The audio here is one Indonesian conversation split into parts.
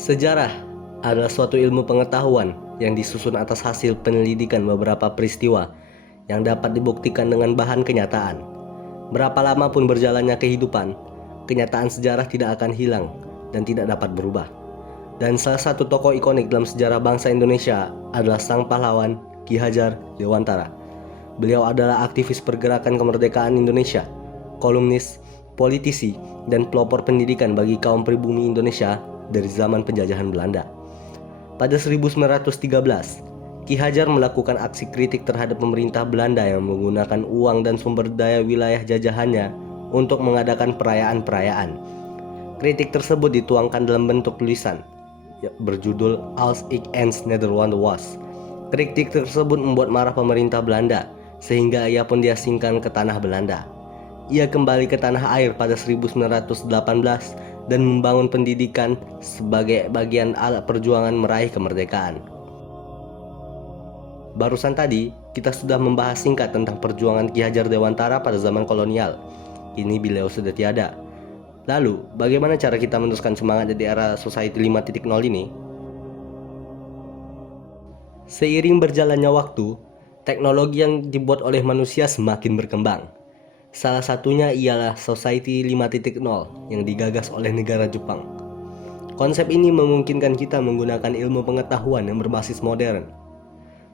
Sejarah adalah suatu ilmu pengetahuan yang disusun atas hasil penyelidikan beberapa peristiwa yang dapat dibuktikan dengan bahan kenyataan. Berapa lama pun berjalannya kehidupan, kenyataan sejarah tidak akan hilang dan tidak dapat berubah. Dan salah satu tokoh ikonik dalam sejarah bangsa Indonesia adalah sang pahlawan Ki Hajar Dewantara. Beliau adalah aktivis pergerakan kemerdekaan Indonesia, kolumnis, politisi, dan pelopor pendidikan bagi kaum pribumi Indonesia dari zaman penjajahan Belanda. Pada 1913, Ki Hajar melakukan aksi kritik terhadap pemerintah Belanda yang menggunakan uang dan sumber daya wilayah jajahannya untuk mengadakan perayaan-perayaan. Kritik tersebut dituangkan dalam bentuk tulisan berjudul Als ik eens Nederlander was. Kritik tersebut membuat marah pemerintah Belanda, sehingga ia pun diasingkan ke tanah Belanda. Ia kembali ke tanah air pada 1918 dan membangun pendidikan sebagai bagian alat perjuangan meraih kemerdekaan. Barusan tadi, kita sudah membahas singkat tentang perjuangan Ki Hajar Dewantara pada zaman kolonial. Kini beliau sudah tiada. Lalu, bagaimana cara kita meneruskan semangat di era Society 5.0 ini? Seiring berjalannya waktu, teknologi yang dibuat oleh manusia semakin berkembang. Salah satunya ialah Society 5.0 yang digagas oleh negara Jepang. Konsep ini memungkinkan kita menggunakan ilmu pengetahuan yang berbasis modern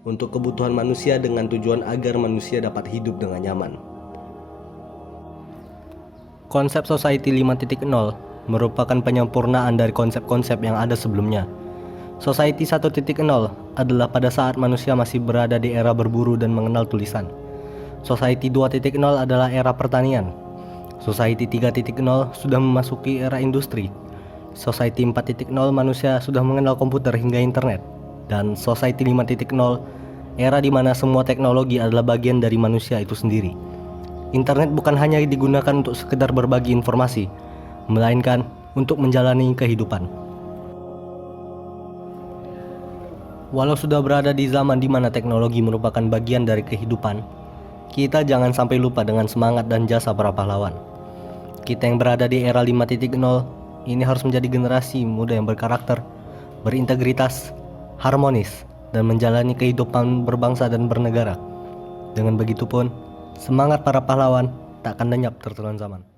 untuk kebutuhan manusia dengan tujuan agar manusia dapat hidup dengan nyaman. Konsep Society 5.0 merupakan penyempurnaan dari konsep-konsep yang ada sebelumnya. Society 1.0 adalah pada saat manusia masih berada di era berburu dan mengenal tulisan. Society 2.0 adalah era pertanian. Society 3.0 sudah memasuki era industri. Society 4.0 manusia sudah mengenal komputer hingga internet. Dan Society 5.0 era di mana semua teknologi adalah bagian dari manusia itu sendiri. Internet bukan hanya digunakan untuk sekedar berbagi informasi, melainkan untuk menjalani kehidupan. Walau sudah berada di zaman di mana teknologi merupakan bagian dari kehidupan, kita jangan sampai lupa dengan semangat dan jasa para pahlawan. Kita yang berada di era 5.0 ini harus menjadi generasi muda yang berkarakter, berintegritas, harmonis, dan menjalani kehidupan berbangsa dan bernegara. Dengan begitu pun, semangat para pahlawan tak akan lenyap tertelan zaman.